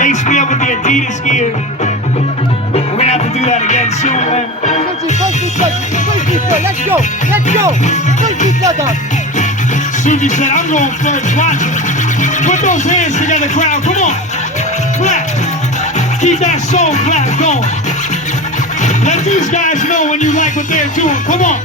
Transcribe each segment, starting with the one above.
Lace me up with the Adidas gear. We're gonna have to do that again soon, man. Let's go. Sugy said, I'm going first. Watch it. Put those hands together, crowd. Come on. Clap. Keep that soul clap going. Let these guys know when you like what they're doing. Come on.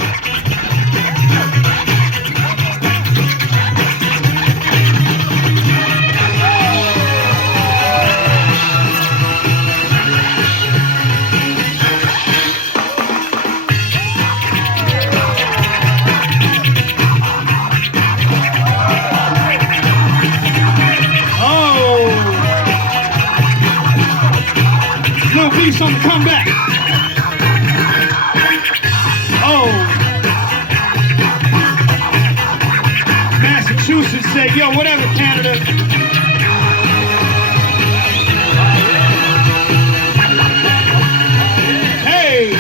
Lil Beast on the comeback. Oh. Massachusetts said, yo, whatever, Canada. Hey.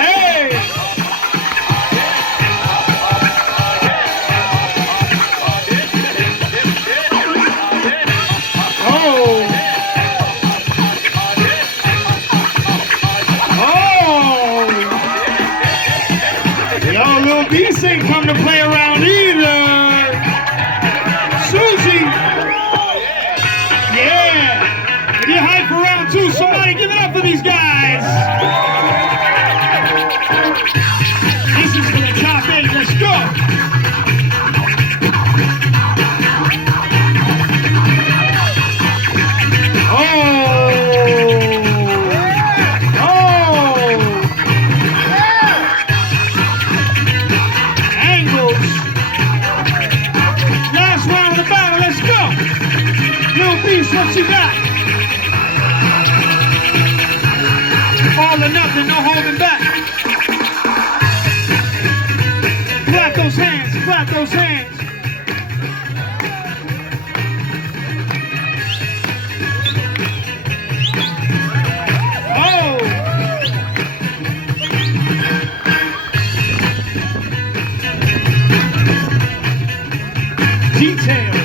Hey. Oh. Yo, Lil Beast ain't come to play around either. Sugy. Yeah. If you're hyped for round two, somebody give it up for these guys. This is for the top 8. Let's go. What you got? All or nothing, no holding back. Clap those hands, clap those hands. Oh! Details.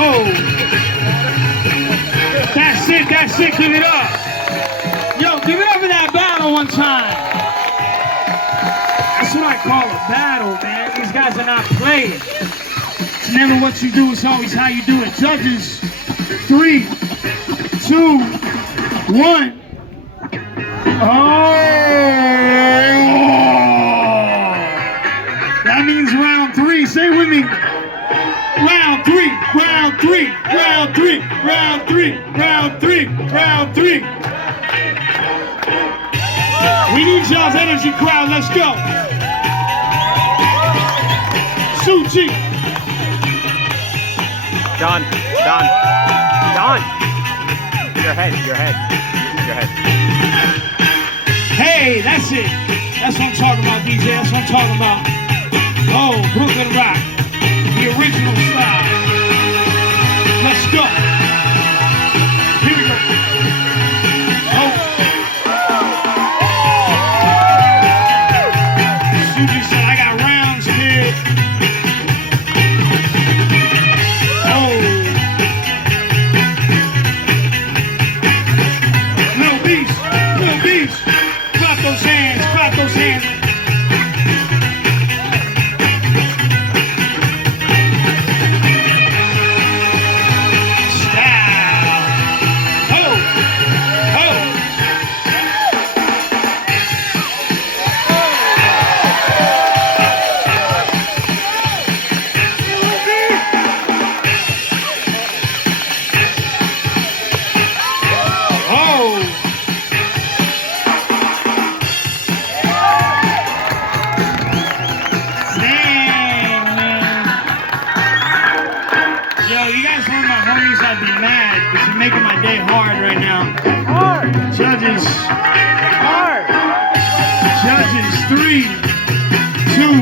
Oh, that's it, give it up. Yo, give it up for that battle one time. That's what I call a battle, man. These guys are not playing. It's never what you do, it's always how you do it. Judges, 3, 2, 1. Oh, that means round 3. Say with me. Round 3, round 3, round 3, round 3, round 3, round 3. We need y'all's energy, crowd. Let's go. Sugy. Don. Your head. Hey, that's it. That's what I'm talking about, DJ. That's what I'm talking about. Oh, Brooklyn Rock. The original style. Let's go. Here we go. Oh. Sugy said, I got rounds, kid. Oh. Lil Beast. Clap those hands. I'd be mad because you're making my day hard right now. Hard. Judges. Hard. Judges, 3, 2,